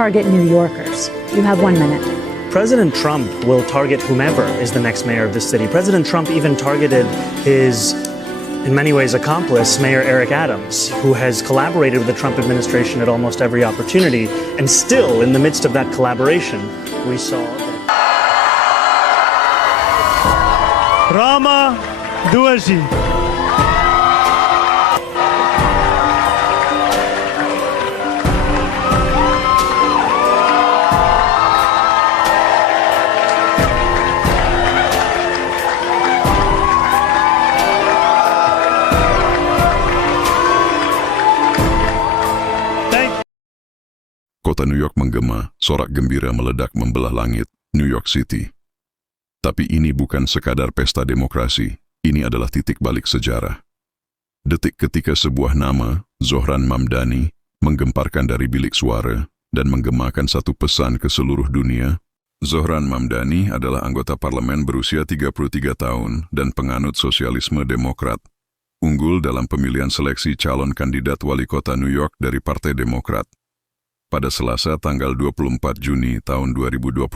target New Yorkers? You have 1 minute. President Trump will target whomever is the next mayor of this city. President Trump even targeted his, in many ways, accomplice, Mayor Eric Adams, who has collaborated with the Trump administration at almost every opportunity. And still, in the midst of that collaboration, we saw... Rama Duaji. Kota New York menggema, sorak gembira meledak membelah langit, New York City. Tapi ini bukan sekadar pesta demokrasi, ini adalah titik balik sejarah. Detik ketika sebuah nama, ZOHRAN MAMDANI, menggemparkan dari bilik suara dan menggemakan satu pesan ke seluruh dunia. ZOHRAN MAMDANI adalah anggota parlemen berusia 33 tahun dan penganut sosialisme Demokrat. Unggul dalam pemilihan seleksi calon kandidat wali kota New York dari Partai Demokrat. Pada Selasa tanggal 24 Juni tahun 2025.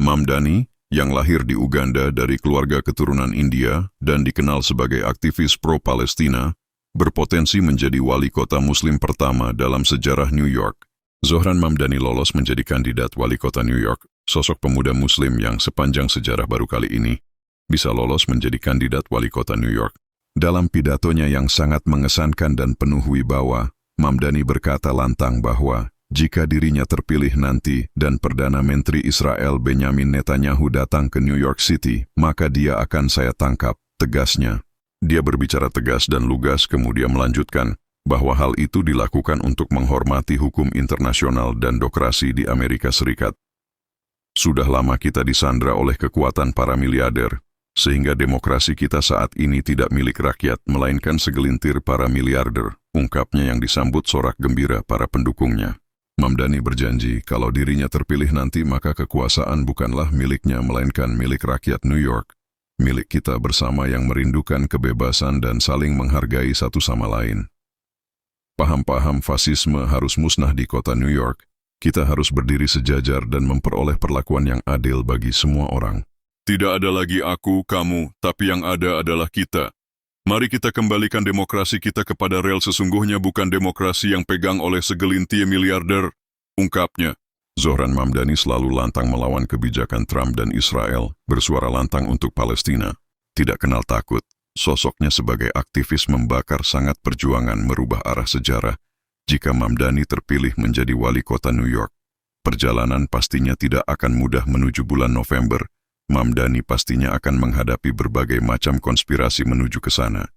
Mamdani, yang lahir di Uganda dari keluarga keturunan India dan dikenal sebagai aktivis pro-Palestina, berpotensi menjadi wali kota muslim pertama dalam sejarah New York. ZOHRAN MAMDANI lolos menjadi kandidat wali kota New York, sosok pemuda muslim yang sepanjang sejarah baru kali ini bisa lolos menjadi kandidat wali kota New York. Dalam pidatonya yang sangat mengesankan dan penuh wibawa, Mamdani berkata lantang bahwa jika dirinya terpilih nanti dan Perdana Menteri Israel Benjamin Netanyahu datang ke New York City, maka dia akan saya tangkap, tegasnya. Dia berbicara tegas dan lugas kemudian melanjutkan bahwa hal itu dilakukan untuk menghormati hukum internasional dan demokrasi di Amerika Serikat. Sudah lama kita disandra oleh kekuatan para miliarder, sehingga demokrasi kita saat ini tidak milik rakyat, melainkan segelintir para miliarder, ungkapnya yang disambut sorak gembira para pendukungnya. Mamdani berjanji kalau dirinya terpilih nanti maka kekuasaan bukanlah miliknya melainkan milik rakyat New York, milik kita bersama yang merindukan kebebasan dan saling menghargai satu sama lain. Paham-paham fasisme harus musnah di kota New York, kita harus berdiri sejajar dan memperoleh perlakuan yang adil bagi semua orang. Tidak ada lagi aku, kamu, tapi yang ada adalah kita. Mari kita kembalikan demokrasi kita kepada rel sesungguhnya, bukan demokrasi yang pegang oleh segelintir miliarder, ungkapnya. ZOHRAN MAMDANI selalu lantang melawan kebijakan Trump dan Israel, bersuara lantang untuk Palestina. Tidak kenal takut, sosoknya sebagai aktivis membakar sangat perjuangan merubah arah sejarah. Jika Mamdani terpilih menjadi wali kota New York, perjalanan pastinya tidak akan mudah menuju bulan November. Mamdani pastinya akan menghadapi berbagai macam konspirasi menuju ke sana.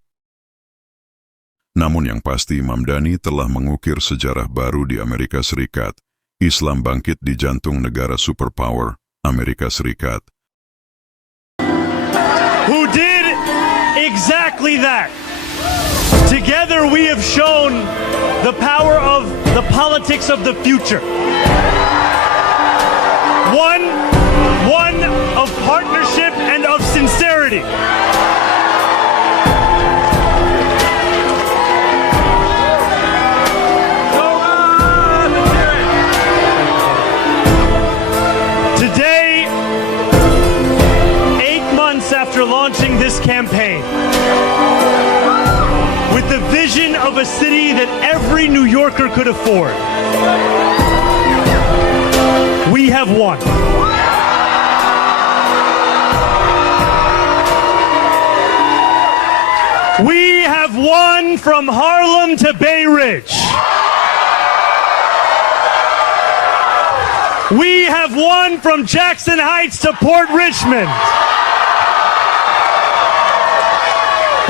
Namun yang pasti Mamdani telah mengukir sejarah baru di Amerika Serikat. Islam bangkit di jantung negara superpower, Amerika Serikat. Who did exactly that. Together we have shown the power of the politics of the future. One of partnership and of sincerity. Today, 8 months after launching this campaign, with the vision of a city that every New Yorker could afford, we have won. We have won from Harlem to Bay Ridge. We have won from Jackson Heights to Port Richmond.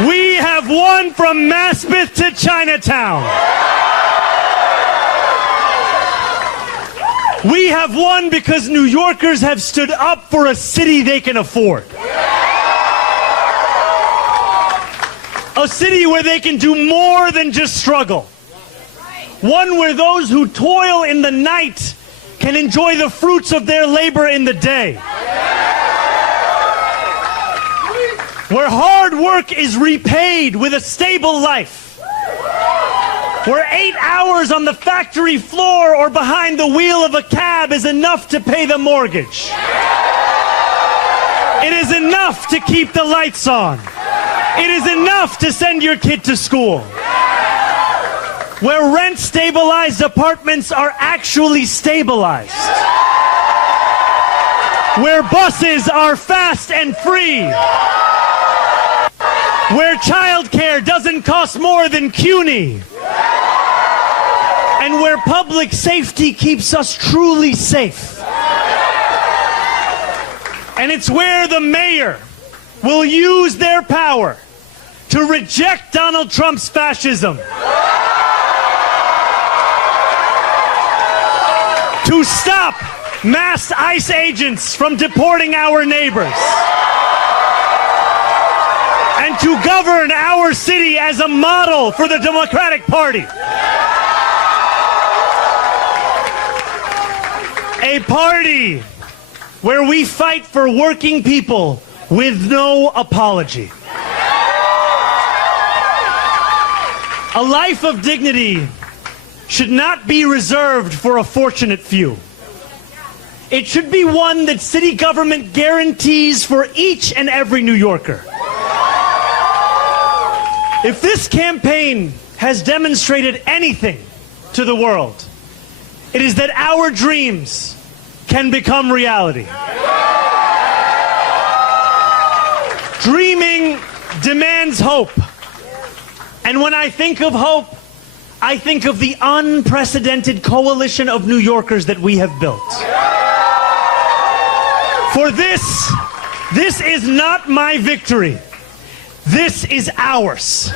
We have won from Maspeth to Chinatown. We have won because New Yorkers have stood up for a city they can afford. A city where they can do more than just struggle. One where those who toil in the night can enjoy the fruits of their labor in the day. Where hard work is repaid with a stable life. where 8 hours on the factory floor or behind the wheel of a cab is enough to pay the mortgage. It is enough to keep the lights on. It is enough to send your kid to school. Where rent-stabilized apartments are actually stabilized. Where buses are fast and free. Where childcare doesn't cost more than CUNY. And where public safety keeps us truly safe. And it's where the mayor will use their power to reject Donald Trump's fascism. To stop mass ICE agents from deporting our neighbors. And to govern our city as a model for the Democratic Party. A party where we fight for working people with no apology. A life of dignity should not be reserved for a fortunate few. It should be one that city government guarantees for each and every New Yorker. If this campaign has demonstrated anything to the world, it is that our dreams can become reality. Dreaming demands hope. And when I think of hope, I think of the unprecedented coalition of New Yorkers that we have built. For this is not my victory. This is ours.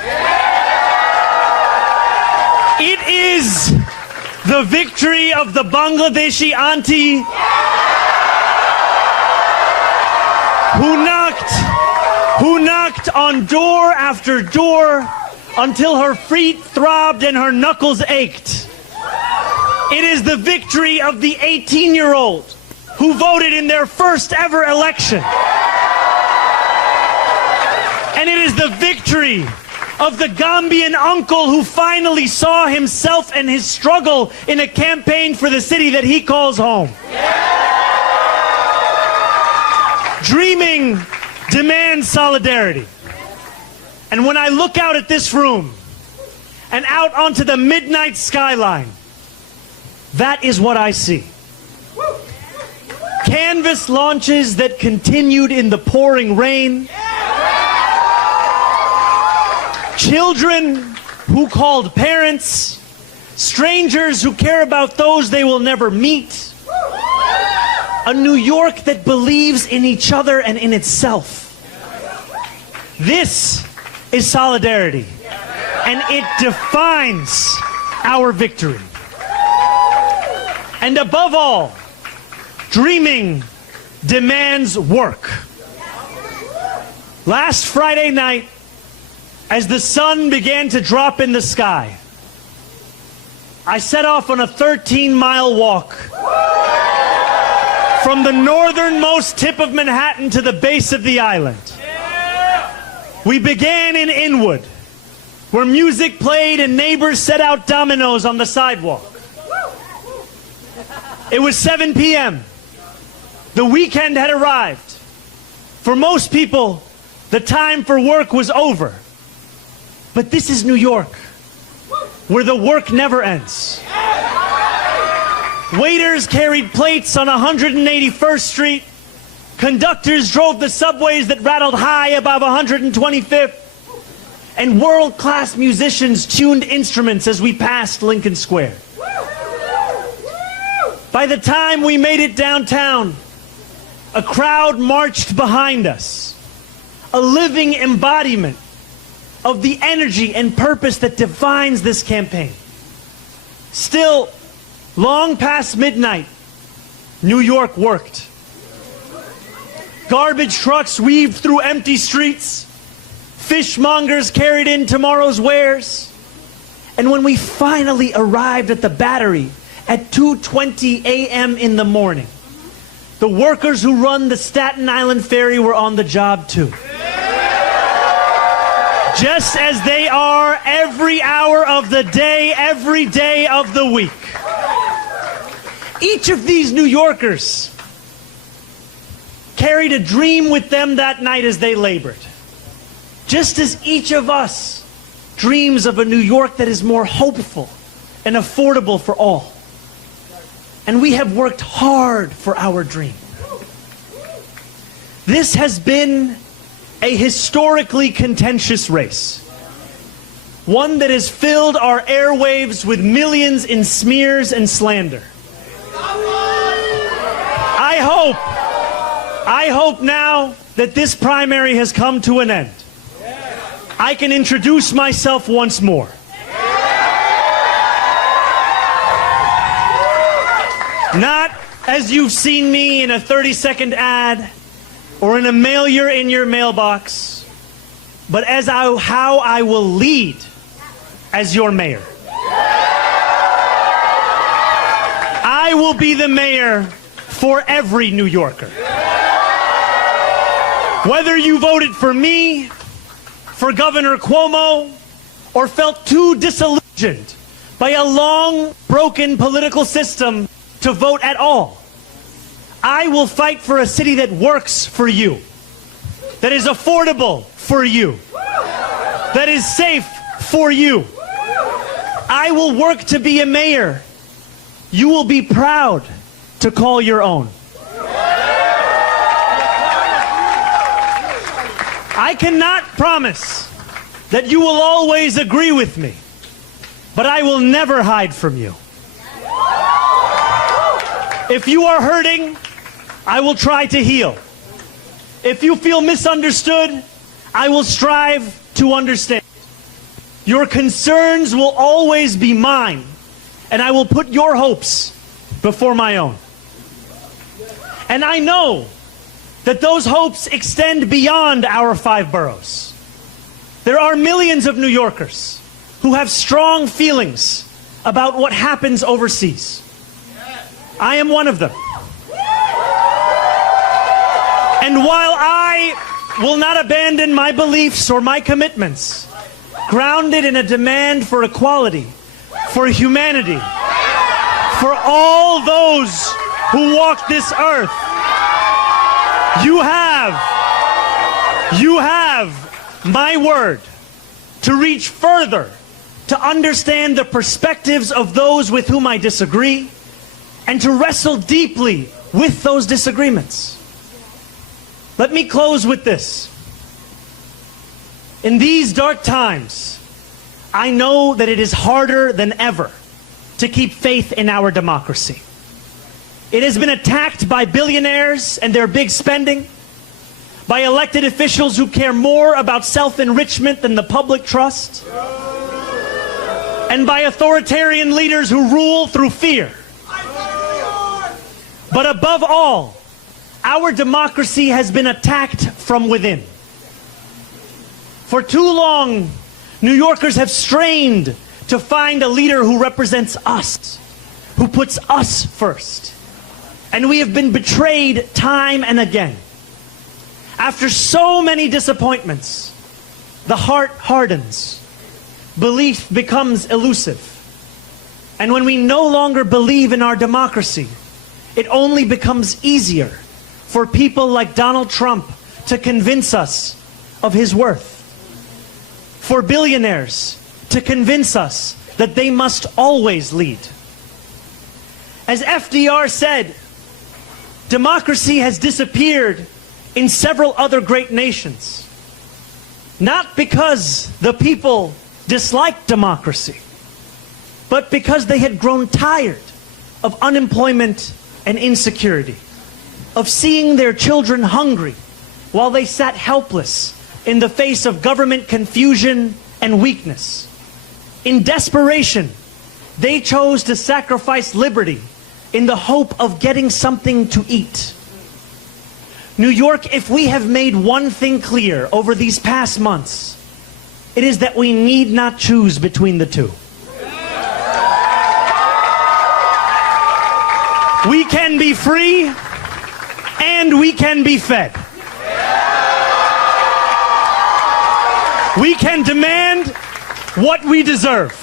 It is the victory of the Bangladeshi auntie who knocked on door after door until her feet throbbed and her knuckles ached. It is the victory of the 18-year-old who voted in their first ever election. And it is the victory of the Gambian uncle who finally saw himself and his struggle in a campaign for the city that he calls home. Dreaming demands solidarity. And when I look out at this room and out onto the midnight skyline, that is what I see. Canvas launches that continued in the pouring rain. Children who called parents. Strangers who care about those they will never meet. A New York that believes in each other and in itself. This is solidarity, and it defines our victory. And above all, dreaming demands work. Last Friday night, as the sun began to drop in the sky, I set off on a 13-mile walk from the northernmost tip of Manhattan to the base of the island. We began in Inwood, where music played and neighbors set out dominoes on the sidewalk. It was 7 p.m. The weekend had arrived. For most people, the time for work was over. But this is New York, where the work never ends. Waiters carried plates on 181st Street. Conductors drove the subways that rattled high above 125th. And world-class musicians tuned instruments as we passed Lincoln Square. By the time we made it downtown, a crowd marched behind us, a living embodiment of the energy and purpose that defines this campaign. Still, long past midnight, New York worked. Garbage trucks weaved through empty streets. Fishmongers carried in tomorrow's wares. And when we finally arrived at the Battery at 2:20 a.m. in the morning, the workers who run the Staten Island ferry were on the job too. just as they are every hour of the day, every day of the week. Each of these New Yorkers carried a dream with them that night as they labored. Just as each of us dreams of a New York that is more hopeful and affordable for all. And we have worked hard for our dream. This has been a historically contentious race. One that has filled our airwaves with millions in smears and slander. I hope now that this primary has come to an end. I can introduce myself once more. Not as you've seen me in a 30-second ad or in a mailer in your mailbox, but as how I will lead as your mayor. I will be the mayor for every New Yorker. Whether you voted for me, for Governor Cuomo, or felt too disillusioned by a long, broken political system to vote at all, I will fight for a city that works for you, that is affordable for you, that is safe for you. I will work to be a mayor you will be proud to call your own. I cannot promise that you will always agree with me, but I will never hide from you. If you are hurting, I will try to heal. If you feel misunderstood, I will strive to understand. Your concerns will always be mine, and I will put your hopes before my own. And I know that those hopes extend beyond our 5 boroughs. There are millions of New Yorkers who have strong feelings about what happens overseas. I am one of them. And while I will not abandon my beliefs or my commitments, grounded in a demand for equality, for humanity, for all those who walk this earth, you have my word to reach further, to understand the perspectives of those with whom I disagree, and to wrestle deeply with those disagreements. Let me close with this. In these dark times, I know that it is harder than ever to keep faith in our democracy. It has been attacked by billionaires and their big spending, by elected officials who care more about self-enrichment than the public trust, and by authoritarian leaders who rule through fear. But above all, our democracy has been attacked from within. For too long, New Yorkers have strained to find a leader who represents us, who puts us first. And we have been betrayed time and again. After so many disappointments, the heart hardens, belief becomes elusive. And when we no longer believe in our democracy, it only becomes easier for people like Donald Trump to convince us of his worth. For billionaires to convince us that they must always lead. As FDR said, democracy has disappeared in several other great nations, not because the people disliked democracy, but because they had grown tired of unemployment and insecurity, of seeing their children hungry while they sat helpless in the face of government confusion and weakness. In desperation, they chose to sacrifice liberty in the hope of getting something to eat. New York, if we have made one thing clear over these past months, it is that we need not choose between the two. We can be free and we can be fed. We can demand what we deserve.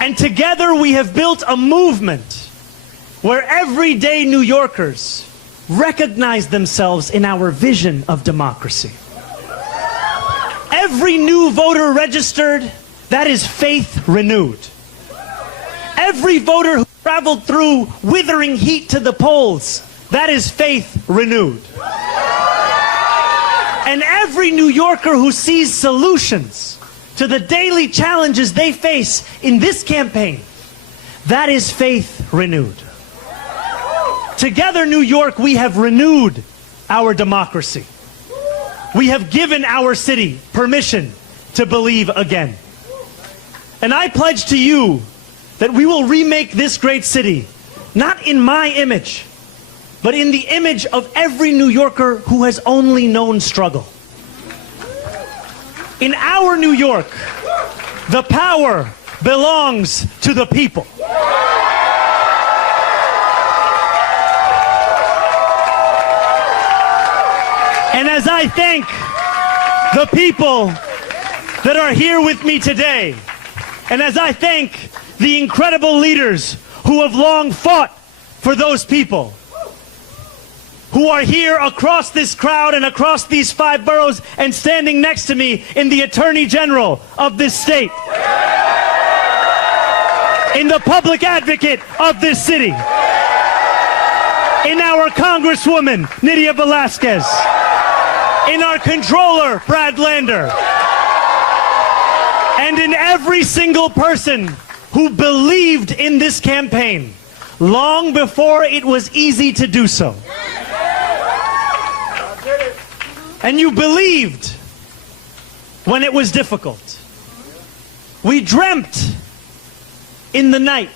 And together we have built a movement where everyday New Yorkers recognize themselves in our vision of democracy. Every new voter registered, that is faith renewed. Every voter who traveled through withering heat to the polls, that is faith renewed. And every New Yorker who sees solutions to the daily challenges they face in this campaign, that is faith renewed. Together, New York, we have renewed our democracy. We have given our city permission to believe again. And I pledge to you that we will remake this great city, not in my image, but in the image of every New Yorker who has only known struggle. In our New York, the power belongs to the people. And as I thank the people that are here with me today, and as I thank the incredible leaders who have long fought for those people, who are here across this crowd and across these 5 boroughs and standing next to me in the Attorney General of this state, in the public advocate of this city, in our Congresswoman, Nydia Velasquez, in our Controller, Brad Lander, and in every single person who believed in this campaign long before it was easy to do so. And you believed when it was difficult. We dreamt in the night,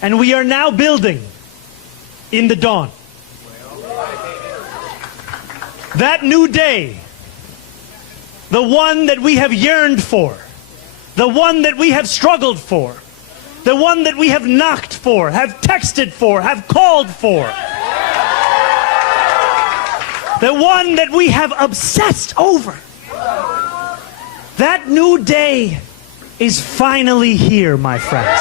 and we are now building in the dawn. That new day, the one that we have yearned for, the one that we have struggled for, the one that we have knocked for, have texted for, have called for, the one that we have obsessed over. That new day is finally here, my friends.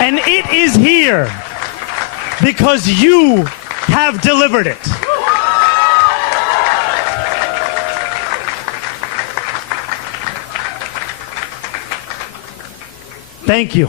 And it is here because you have delivered it. Thank you.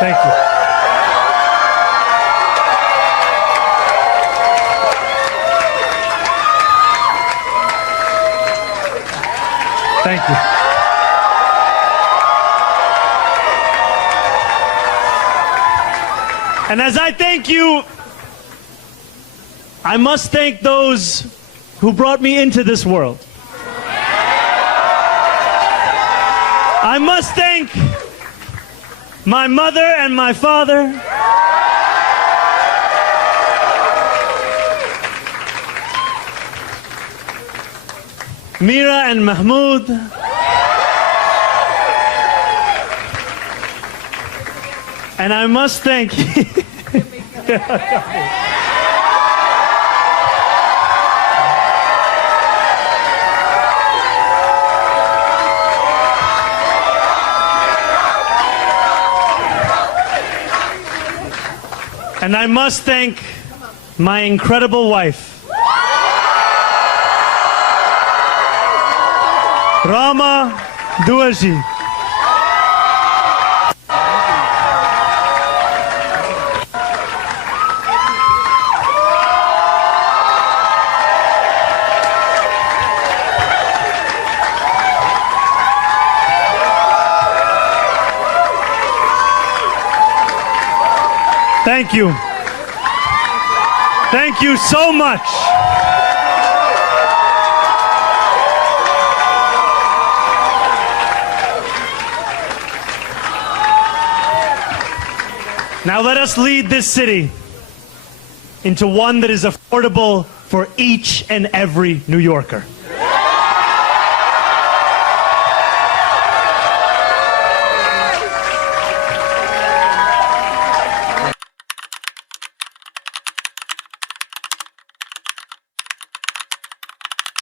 Thank you. Thank you. And as I thank you, I must thank those who brought me into this world. I must thank my mother and my father, Mira and Mahmoud, and I must thank and I must thank my incredible wife, Rama Duaji. Thank you. Thank you so much. Now let us lead this city into one that is affordable for each and every New Yorker.